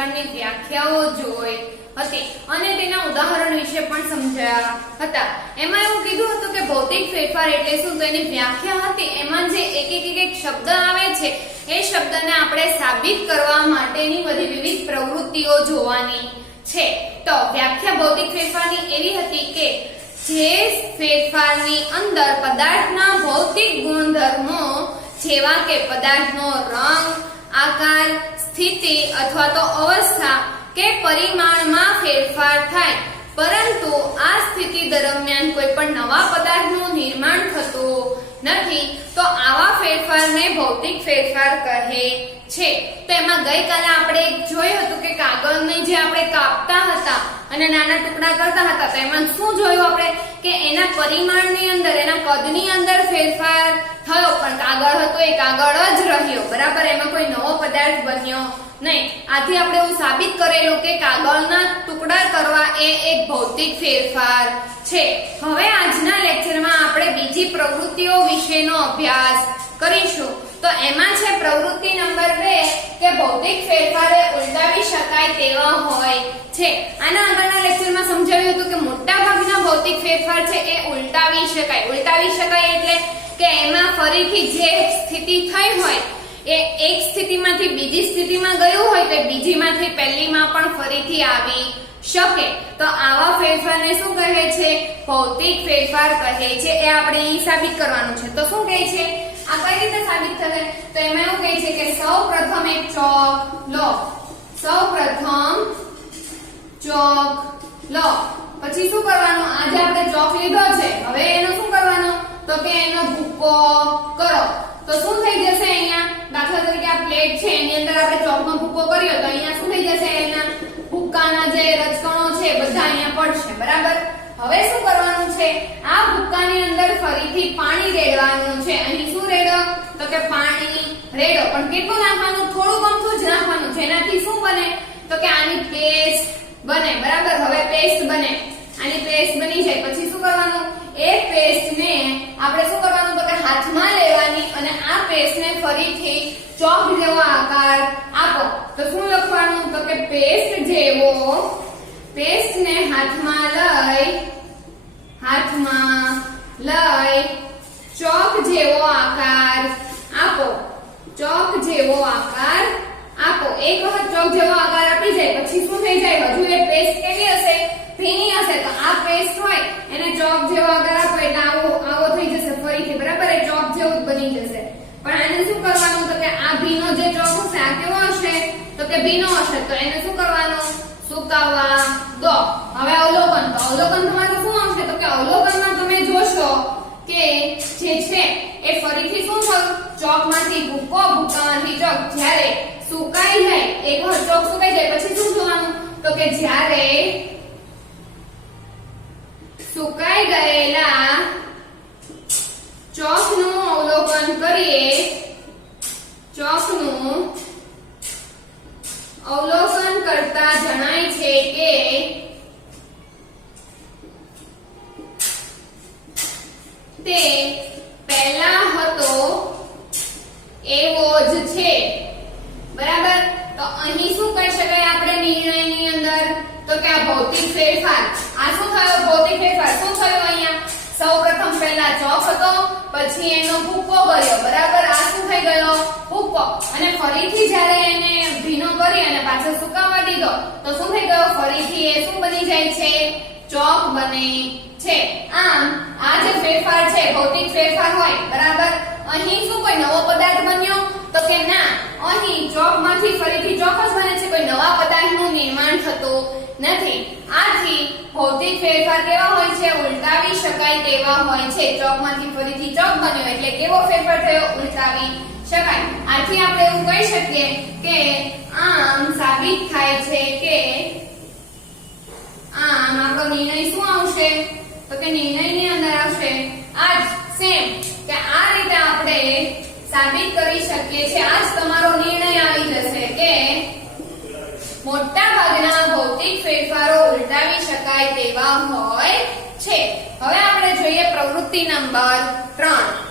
ફેરફારની વ્યાખ્યાઓ જોઈ હતી અને તેના ઉદાહરણ વિશે પણ સમજાયા હતા. એમાં એવું કીધું હતું કે ભૌતિક ફેરફાર એટલે શું, તો એની વ્યાખ્યા હતી. એમાં જે એક શબ્દ આવે છે એ શબ્દને આપણે સાબિત કરવા માટેની બધી વિવિધ પ્રવૃત્તિઓ જોવાની છે. તો વ્યાખ્યા ભૌતિક ફેરફારની એવી હતી કે જે ફેરફારની અંદર પદાર્થના ભૌતિક ગુણધર્મો જેવા કે પદાર્થનો રંગ, આકાર, સ્થિતિ અથવા તો અવસ્થા કે પરિમાણમાં ફેરફાર થાય, પરંતુ આ સ્થિતિ દરમિયાન કોઈ પણ નવા પદાર્થનું નિર્માણ થતું નથી, તો આવા ફેરફારને ભૌતિક ફેરફાર કહે છે. તો એમાં ગઈકાલે આપણે જોયું હતું કે કાગળને જે આપણે કાપતા હતા અને નાના ટુકડા કરતા હતા, તો એમાં શું જોયું આપણે કે એના પરિમાણની અંદર, એના કદની અંદર ફેરફાર થયો, પણ કાગળ હતો એ કાગળ જ રહ્યો, બરાબર. એમાં કોઈ નવો પદાર્થ બન્યો નહીં. આથી આપણે એવું સાબિત કરેલું કે કાગળના ટુકડા કરવા એ એક ભૌતિક ફેરફાર છે. હવે આજના લેક્ચરમાં આપણે બીજી પ્રવૃત્તિઓ વિશેનો અભ્યાસ કરીશું. તો એમાં છે પ્રવૃત્તિ નંબર 2 કે ભૌતિક ફેરફાર એ ઉલટાવી શકાય તેવા હોય છે. આના આગળના લેક્ચરમાં સમજાવ્યું હતું કે મોટા ભાગના ભૌતિક ફેરફાર છે એ ઉલટાવી શકાય. ઉલટાવી શકાય એટલે કે એમાં ફરીથી જે સ્થિતિ થઈ હોય એ એક સ્થિતિમાંથી બીજી સ્થિતિમાં ગયું હોય તો બીજીમાંથી પહેલીમાં પણ ફરીથી આવી શકે. તો આવા ફેરફારને શું કહે છે? ભૌતિક ફેરફાર કહે છે. એ આપણે અહીં સાબિત કરવાનું છે. તો શું કહે છે? આ કઈ રીતે સાબિત થશે? તો એમાં એવું કહે છે કે સૌપ્રથમ એક ચોક લો. સૌપ્રથમ ચોક લો. પછી શું કરવાનું? આજે આપણે ચોક લીધો છે, હવે એનો શું કરવાનો? તો કે એનો ભૂકો કરો. તો શું થઈ જશે? અહીંયા દાખલા તરીકે આ પ્લેટ છે, એની અંદર આપણે ચોકનો ભૂકો કર્યો તો અહીંયા શું થઈ જશે? એના ભૂકાના જે રજકણો છે બધા અહીંયા પડશે, બરાબર. હવે શું કરવાનું છે? આ ભૂકાની અંદર ફરીથી પાણી રેડવાનું છે. અહીં શું રેડો? તો કે પાણી રેડો. પણ કેટલું નાખવાનું? થોડું અમથું જ નાખવાનું, જેનાથી શું બને? તો કે આની પેસ્ટ બને, બરાબર. હવે પેસ્ટ બને, આની પેસ્ટ બની જાય પછી શું કરવાનું? એ પેસ્ટને આપણે શું કરવાનું? તો કે હાથમાં લેવાની અને આ પેસ્ટને ફરીથી ચોક જેવો આકાર આપો. તો શું લખવાનું? તો કે પેસ્ટ જેવો, પેસ્ટને હાથમાં લઈ ચોક જેવો આકાર આપો. ચોક જેવો આકાર આપો. એક વખત ચોક જેવો આકાર આપી જાય પછી શું થઈ જાય? હજુ એ પેસ્ટ કેવી હશે? ભીની હશે. તો આ પેસ્ટ હોય એને ચોક જેવો આકાર આપો એટલે આવો થઈ જશે ફરીથી, બરાબર. એ ચોક જેવું જ બની જશે. પણ આને શું કરવાનું? તો કે આ ભીનો જે ચોક હશે આ કેવો હશે? તો કે ભીનો હશે. તો એને શું કરવાનું? સુકાવા દો. હવે અવલોકન. તો અવલોકન તમારું શું આવશે? તો કે અવલોકનમાં તમે જોશો કે જે છે એ ફરીથી શું થયું? ચોકમાંથી ભૂકો, ભૂકામાંથી ચોક. જ્યારે સુકાઈ જાય, એકવાર ચોક સુકાઈ જાય પછી શું થવાનું? તો કે જ્યારે સુકાઈ ગયેલા ચોકનું અવલોકન કરીએ, ચોકનું અવલોકન કરતા જણાય છે કે તે પહેલા હતો એવો જ છે, બરાબર. તો અહીં શું કહી શકાય આપણે નિર્ણયની અંદર? તો કે આ ભૌતિક ફેરફાર. આ શું થયો? ભૌતિક ફેરફાર. શું થયું? અહીંયા સૌપ્રથમ પહેલા ચોક હતો, પછી એનો ભૂકો કર્યો, બરાબર. આ શું થઈ ગયો? ભૂકો. અને ફરીથી જ્યારે એને ભીનો કરી અને પાછો સુકાવા દીધો તો શું થઈ ગયો? ફરીથી એ શું બની જાય છે? ચોક બને છે. આમ આ જે ફેરફાર છે ભૌતિક ફેરફાર હોય, બરાબર. અહીં શું કોઈ નવો પદાર્થ બન્યો? તો કે ના. અહીં ચોકમાંથી ફરીથી ચોક જ બને છે, કોઈ નવા પદાર્થનું નિર્માણ થતું નથી. આથી ભૌતિક ફેરફાર કેવા હોય છે? ઉલટાવી શકાય તેવા હોય છે. ચોકમાંથી ફરીથી ચોક બન્યો એટલે કેવો ફેરફાર થયો? ઉલટાવી શકાય. આથી આપણે એવું કહી શકીએ કે આમ સાબિત થાય છે કે આમ આપણો નિર્ણય શું આવશે? તો કે નિર્ણયની અંદર આવશે આ જ સેમ કે આ રીતે આપણે સાબિત કરી શકીએ છીએ. આ જ તમારો નિર્ણય આવી જશે કે મોટા ભાગના ભૌતિક ફેરફારો ઉલટાવી શકાય તેવા હોય છે. હવે આપણે જોઈએ પ્રવૃત્તિ નંબર 3.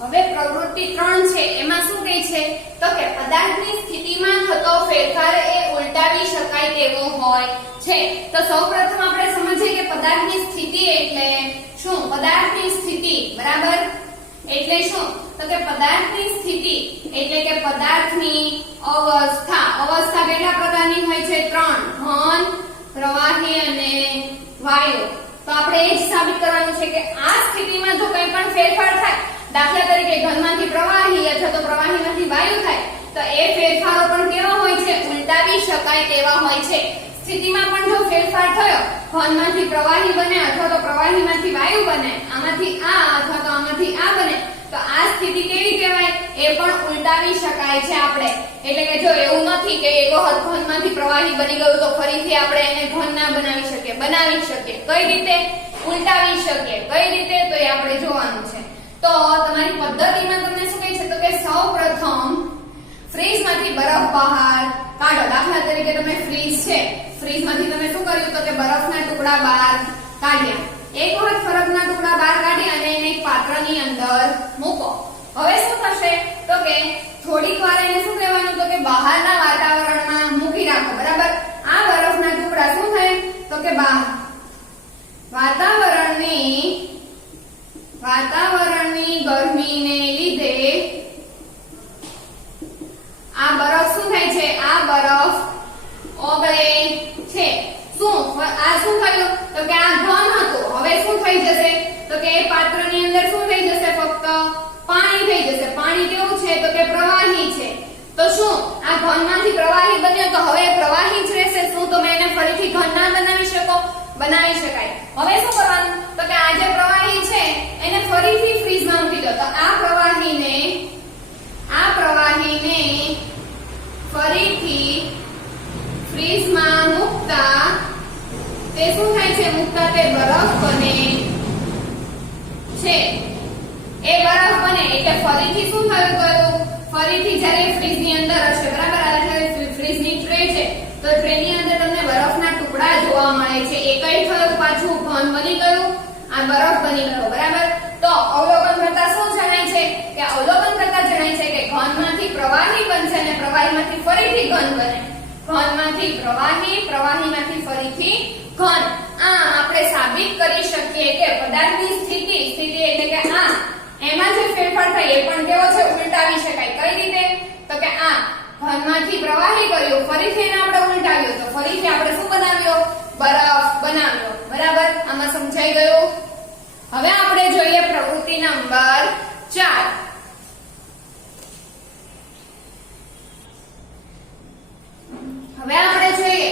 હવે પ્રવૃત્તિ 3 છે એમાં શું કહે છે તો કે પદાર્થની સ્થિતિમાં થતો ફેરફાર એ ઉલટાવી શકાય તેવો હોય છે. તો સૌપ્રથમ આપણે સમજીએ કે પદાર્થની સ્થિતિ એટલે શું. પદાર્થની સ્થિતિ બરાબર એટલે શું તો કે પદાર્થની સ્થિતિ એટલે કે પદાર્થની અવસ્થા. અવસ્થા કેટલા પ્રકારની હોય છે? 3, ઘન, પ્રવાહી અને વાયુ. તો આપણે એ જ સાબિત કરવાનું છે કે આ સ્થિતિમાં જો કંઈ પણ ફેરફાર થાય, દાખલા તરીકે ઘનમાંથી પ્રવાહી અથવા તો પ્રવાહીમાંથી વાયુ થાય, તો એ ફેરફારો પણ કેવા હોય છે? ઉલટાવી શકાય તેવા હોય છે. સ્થિતિમાં પણ જો ફેરફાર થયો, ઘનમાંથી પ્રવાહી બને અથવા તો પ્રવાહીમાંથી વાયુ બને, આમાંથી આ અથવા તો આમાંથી આ બને, તો આ સ્થિતિ કેવી કહેવાય? એ પણ ઉલટાવી શકાય છે આપણે. એટલે કે જો એવું નથી કે એક વખત ઘનમાંથી પ્રવાહી બની ગયું તો ફરીથી આપણે એને ઘન ના બનાવી શકીએ. બનાવી શકીએ. કઈ રીતે? ઉલટાવી શકીએ. કઈ રીતે? તો એ આપણે જોવાનું છે. તો તમારી પદ્ધતિમાં તમને શું કહે છે તો કે સૌપ્રથમ ફ્રીજમાંથી બરફ બહાર કાઢો. દાખલા તરીકે તમે ફ્રીજ છે, ફ્રીજમાંથી તમે શું કર્યું તો કે બરફના ટુકડા બહાર કાઢ્યા. એક વખત બરફના ટુકડા બહાર કાઢી અને એને એક પાત્રની અંદર મૂકો. હવે શું થશે તો કે થોડીક વાર એને શું કહેવાનું તો કે બહારના વાતાવરણમાં મૂકી રાખો. બરાબર. આ બરફના ટુકડા શું થાય તો કે વાતાવરણની ગરમીને લીધે આ બરફ શું થાય છે? આ બરફ ઓગળે છે. શું થયું તો કે આ ઘન હતું, હવે શું થઈ જશે તો કે એ પાત્રની અંદર શું થઈ જશે? ફક્ત પાણી થઈ જશે. પાણી કેવું છે તો કે પ્રવાહી છે. તો શું આ ઘનમાંથી પ્રવાહી બન્યો તો હવે પ્રવાહી જ રહેશે. શું તમે એને ફરીથી ઘન ના બનાવી શકો? બનાવી શકાય. હવે શું કરવાનું તો કે આ જે પ્રવાહી છે એને ફરીથી ફ્રીજમાં મૂકી દો. તો આ પ્રવાહીને ફરીથી ફ્રીજમાં મૂકતા તે શું થાય છે? મૂકતા તે બરફ બને છે. એ બરફ બને એટલે ફરીથી શું થયું? ફરીથી જ્યારે ફ્રીજની અંદર હશે, બરાબર, આ ફ્રીજની ટ્રે છે તો ટ્રેની અંદર તમને બરફના ટુકડા જોવા મળે છે. એ કઈ થયું? પાછું ઘન બની ગયું, આ બરફ બની ગયો. બરાબર. તો અવલોકન કરતા શું જણાય છે કે અવલોકન કરતા જણાય છે કે ઘનમાંથી પ્રવાહી બનશે અને પ્રવાહીમાંથી ફરીથી ઘન બને. ઘનમાંથી પ્રવાહી, પ્રવાહીમાંથી ફરીથી ઘન. આ આપણે સાબિત કરી શકીએ કે પદાર્થની સ્થિતિ એટલે કે આ એમાં જે ફેરફાર થાય એ પણ કેવો છે? ઉલટાવી શકાય. કઈ રીતે તો કે આ ઘનમાંથી પ્રવાહી કર્યું, ફરીથી એને આપણે ઉલટાવ્યો તો ફરીથી આપણે શું બનાવ્યો? બરફ બનાવ્યો. બરાબર. આમાં સમજાઈ ગયું? હવે આપણે જોઈએ પ્રવૃત્તિ નંબર 4. હવે આપણે જોઈએ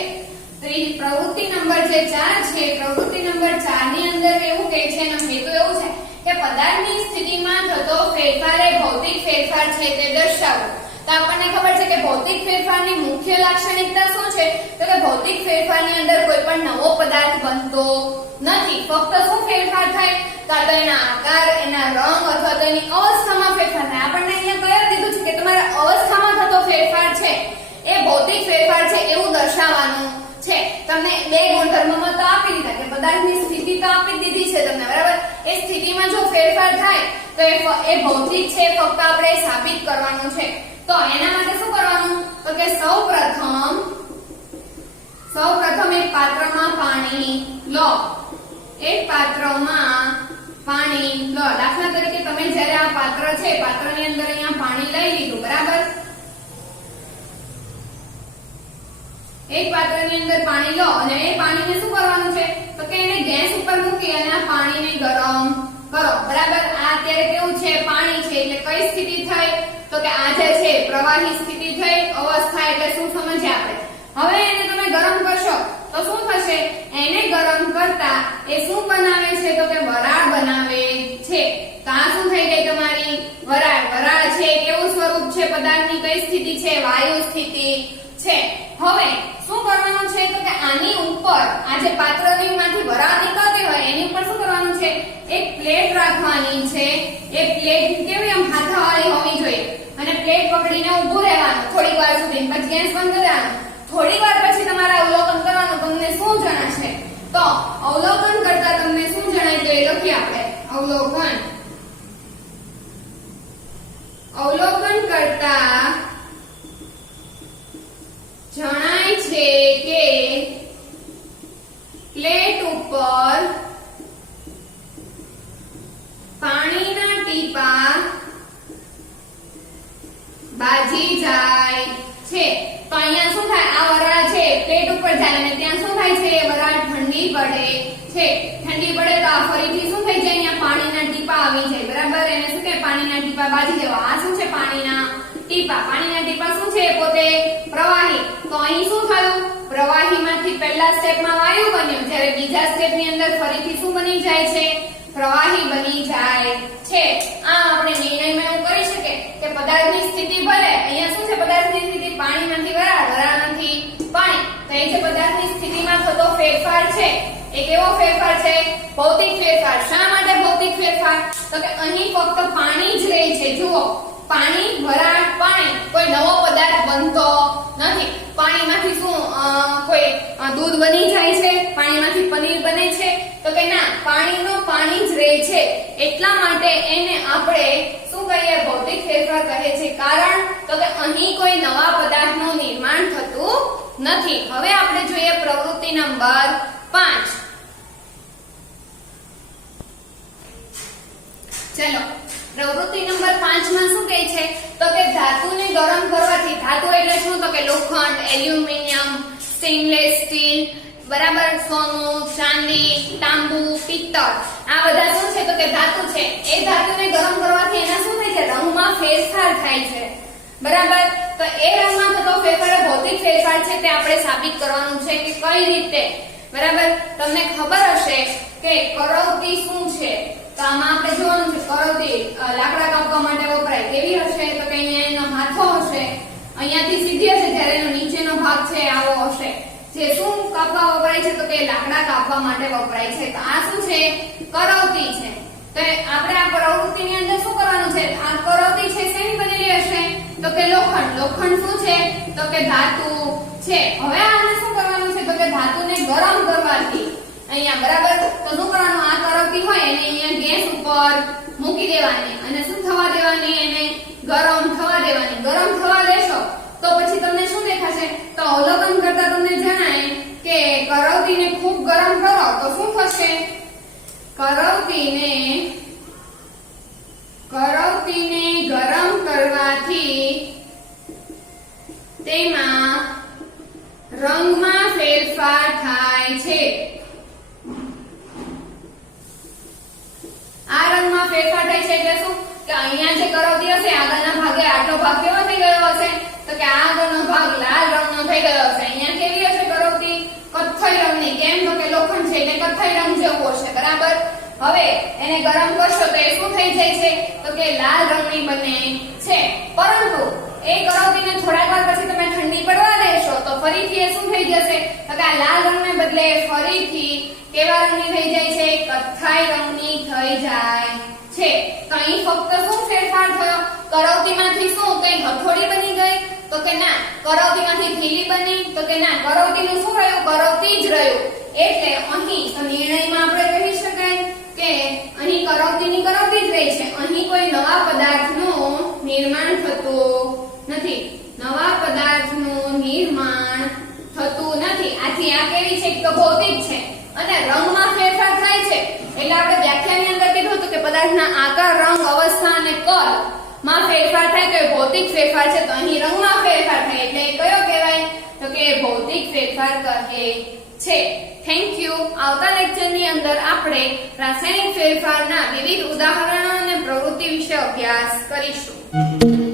પ્રવૃત્તિ નંબર જે 4 છે. પ્રવૃત્તિ નંબર 4 ની અંદર એવું કહે છે, એનો હેતુ એવું છે કે પદાર્થની સ્થિતિમાં થતો ફેરફાર એ ભૌતિક ફેરફાર છે તે દર્શાવો. તો આપણને ખબર છે કે ભૌતિક ફેરફારની મુખ્ય લાક્ષણિકતા શું છે તો કે ભૌતિક ફેરફારની અંદર કોઈ પણ નવો પદાર્થ બનતો નથી. ફક્ત શું ફેરફાર થાય? કાં તો એના આકાર, એના રંગ અથવા તો એની અવસ્થામાં ફેરફાર થાય. આપણને અહીંયા કહી દીધું છે કે તમારા અવસ્થામાં થતો ફેરફાર છે એ ભૌતિક ફેરફાર છે એવું દર્શાવવાનું છે. તમને બે ગુણધર્મોમાં તો આપી દીધા કે પદાર્થની સ્થિતિ તો આપી દીધી છે તમને. બરાબર. એ સ્થિતિમાં જો ફેરફાર થાય તો એ ભૌતિક છે. ફક્ત આપણે સાબિત કરવાનું છે. તો એના માટે શું કરવાનું તો કે સૌપ્રથમ એક પાત્રમાં પાણી લો. એક પાત્રમાં પાણી લો. દાખલા તરીકે તમે જ્યારે આ પાત્ર છે, પાત્રની અંદર અહીંયા પાણી લઈ લીધું. બરાબર. એક પાત્રની અંદર પાણી લો અને એ પાણીને શું કરવાનું છે તો કે એને ગેસ ઉપર મૂકી અને આ પાણીને ગરમ કરો. બરાબર. આ અત્યારે કેવું છે? પાણી છે. એટલે કઈ સ્થિતિ થઈ તો કે આ જે છે પ્રવાહી સ્થિતિ થઈ. અવસ્થા એટલે શું સમજીએ આપણે. હવે એને તમે ગરમ કરશો તો શું થશે? એને ગરમ કરતા એ શું બનાવે છે તો કે વરાળ બનાવે છે. તો આ શું થઈ ગઈ તમારી? વરાળ. વરાળ છે કેવું સ્વરૂપ છે? પદાર્થની કઈ સ્થિતિ છે? વાયુ સ્થિતિ છે. હવે શું કરવાનું છે તો કે આની ઉપર આ જે પાત્રમાંથી વરાળ નીકળતી હોય એની ઉપર શું કરવાનું છે? એક પ્લેટ રાખવાની છે. એ પ્લેટ કેવી આમ હાથાવાળી હોવી જોઈએ અને પ્લેટ પકડીને ઊભું રહેવાનું થોડીક વાર સુધી. પછી ગેસ બંધ કરી દેવાનો. થોડી વાર પછી તમારે અવલોકન કરવાનું. તમને શું જણાશે? તો અવલોકન કરતા તમને શું જણાય તો એ લખીએ આપણે. અવલોકન અવલોકન કરતા જણાય છે કે પ્લેટ ઉપર પાણીના ટીપા બાજી જાય છે. તો અહીંયા શું થાય, આ વરાળ છે પ્લેટ ઉપર જાય અને ત્યાં શું થાય છે, વરાળ ઠંડી પડે છે. ઠંડી પડે તો આ ફરીથી શું થઈ જાય, અહીંયા પાણીના ટીપા આવી જાય. બરાબર, એને શું કહે, પાણીના ટીપા બાજી જવા. આ શું છે, પાણીના ટીપા. પાણીના ટીપા શું છે, પોતે પ્રવાહી. તો અહીં શું થયું, પ્રવાહીમાંથી પહેલા સ્ટેપમાં વાયુ બન્યું, જ્યારે બીજા સ્ટેપની અંદર ફરીથી શું બની જાય છે, પ્રવાહી બની જાય છે. આ આપણે નિર્ણયમાં એવું કરી શકીએ કે પદાર્થની સ્થિતિ ભલે, અહીંયા શું છે, પદાર્થની સ્થિતિ પાણીમાંથી વરાળ, વરાળમાંથી પાણી. તો એ જે પદાર્થની સ્થિતિમાં થતો ફેરફાર છે એ કેવો ફેરફાર છે, ભૌતિક ફેરફાર. શા માટે ભૌતિક ફેરફાર, તો કે અહીં ફક્ત પાણી જ રહે છે. જુઓ, પાણી, વરાળ, પાણી, કોઈ નવો પદાર્થ બનતો નથી. પાણીમાંથી શું કોઈ દૂધ બની જાય છે, પાણીમાંથી પનીર બને છે, તો કે ના, પાણીનું પાણી જ રહે છે. એટલા માટે એને આપણે શું કહીએ, ભૌતિક ફેરફાર કહે છે. કારણ તો કે અહીં કોઈ નવા પદાર્થનું નિર્માણ થતું નથી. હવે આપણે જોઈએ પ્રવૃત્તિ નંબર 5. ચલો, પ્રવૃત્તિ નંબર 5 માં શું કહે છે, તો કે ધાતુને ગરમ કરવાથી, ધાતુ એટલે શું, તો કે લોખંડ, એલ્યુમિનિયમ, સ્ટેનલેસ સ્ટીલ, બરાબર, સોનું, ચાંદી, તાંબુ, પિત્તળ, આ બધા શું છે, તો કે ધાતુ છે. એ ધાતુને ગરમ કરવાથી એના શું થાય છે, રંગમાં ફેરફાર થાય છે. બરાબર, તો એ રંગમાં થતો ફેરફાર ભૌતિક ફેરફાર છે. તે આપણે સાબિત કરવાનું છે કે કઈ રીતે. બરાબર, તમને ખબર હશે કે કરવતી શું છે, તો આમાં આપણે જોવાનું છે. કરવતી લાકડા કાપવા માટે વપરાય. કેવી હશે, તો કે અહીંયા એનો હાથો હશે, અહીંયાથી સીધી હશે, જ્યારે એનો નીચેનો ભાગ છે આવો હશે. જે શું કાપવા વપરાય છે, તો કે લાકડા કાપવા માટે વપરાય છે. તો આ શું છે, કરવતી છે. તો આપણે આ પ્રવૃત્તિની અંદર શું કરવાનું છે, આ કરવતી છે શેની બનેલી હશે, તો કે લોખંડ. લોખંડ શું છે, તો કે ધાતુ છે. હવે આને શું કરવાનું છે, તો કે ધાતુને ગરમ કરવાથી અહીંયા, બરાબર, તો શું કરવાનું, આ કરવતી હોય એને અહીંયા ગેસ ઉપર મૂકી દેવાની અને શું થવા દેવાની, એને ગરમ થવા દેવાની. ગરમ થવા દેશો તો પછી તમને શું દેખાશે, તો અવલોકન કરતા તમને જણાય કે કરવતીને ખૂબ ગરમ કરો તો શું થશે, કરવતીને ગરમ કરવાથી તેમાં રંગમાં ફેરફાર થાય છે. આ રંગમાં ફેરફાર થાય છે એટલે શું, કે અહીંયા જે કરવતી હશે આગળના ભાગે આટલો ભાગ કેવો થઈ ગયો હશે, તો કે આગળનો ભાગ લાલ રંગનો થઈ ગયો હશે. અહીંયા કેવી હશે કરવતી, કથ્થઈ રંગની. કેમ, તો કે લોખંડ છે એટલે કથ્થઈ રંગ જેવો હશે. બરાબર, હવે એને ગરમ કરશો તો એ શું થઈ જાય છે, તો કે લાલ રંગની બને છે. પરંતુ એ કરવતીને થોડાક વાર પછી તમે ઠંડી પડવા દેશો તો ફરીથી એ શું થઈ જશે, તો કે આ લાલ રંગને બદલે ફરીથી કેવા રંગની થઈ જાય છે, કથ્થાઈ રંગની થઈ જાય છે. તો અહીં ફક્ત શું ફેરફાર થયો, કરવતીમાંથી શું કઈ હથોડી બની ગઈ, તો કે ના, કરવતીમાંથી થેલી બની, તો કે ના, કરવતીનું શું રહ્યું, કરવતી જ રહ્યું. એટલે અહીં તો નિર્ણયમાં આપણે કહી શકાય કે અહીં કરવતીની કરવતી જ રહી છે. અહીં કોઈ નવા પદાર્થનું નિર્માણ થતું નથી. નવા પદાર્થનું નિર્માણ થતું નથી. આથી આ કેવી છે, તો ભૌતિક છે. અને રંગમાં ફેરફાર થાય છે એટલે આપણે વ્યાખ્યાની અંદર કીધું હતું કે પદાર્થના આકાર, રંગ, અવસ્થા અને કદ માં ફેરફાર થાય તો એ ભૌતિક ફેરફાર છે. તો અહીં રંગમાં ફેરફાર થાય એટલે કયો કહેવાય, તો કે ભૌતિક ફેરફાર કહે છે. Thank you. આવતા લેક્ચરની અંદર આપણે રાસાયણિક ફેરફારના વિવિધ ઉદાહરણો અને પ્રવૃત્તિ વિશે અભ્યાસ કરીશું.